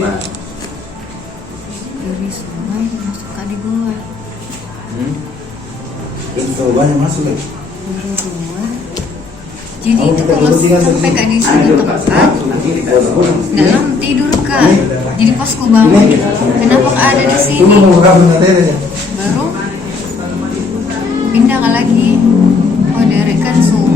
Pak. Dari sungai masuk kali gua. Itu banyak masuk ya. Dari gua. Jadi itu kalau sampai kak di sini tempat dalam tidur kak. Jadi pas ku bangun, kenapa kak ada di sini? Baru pindah kak lagi. Oh Derek kan subuh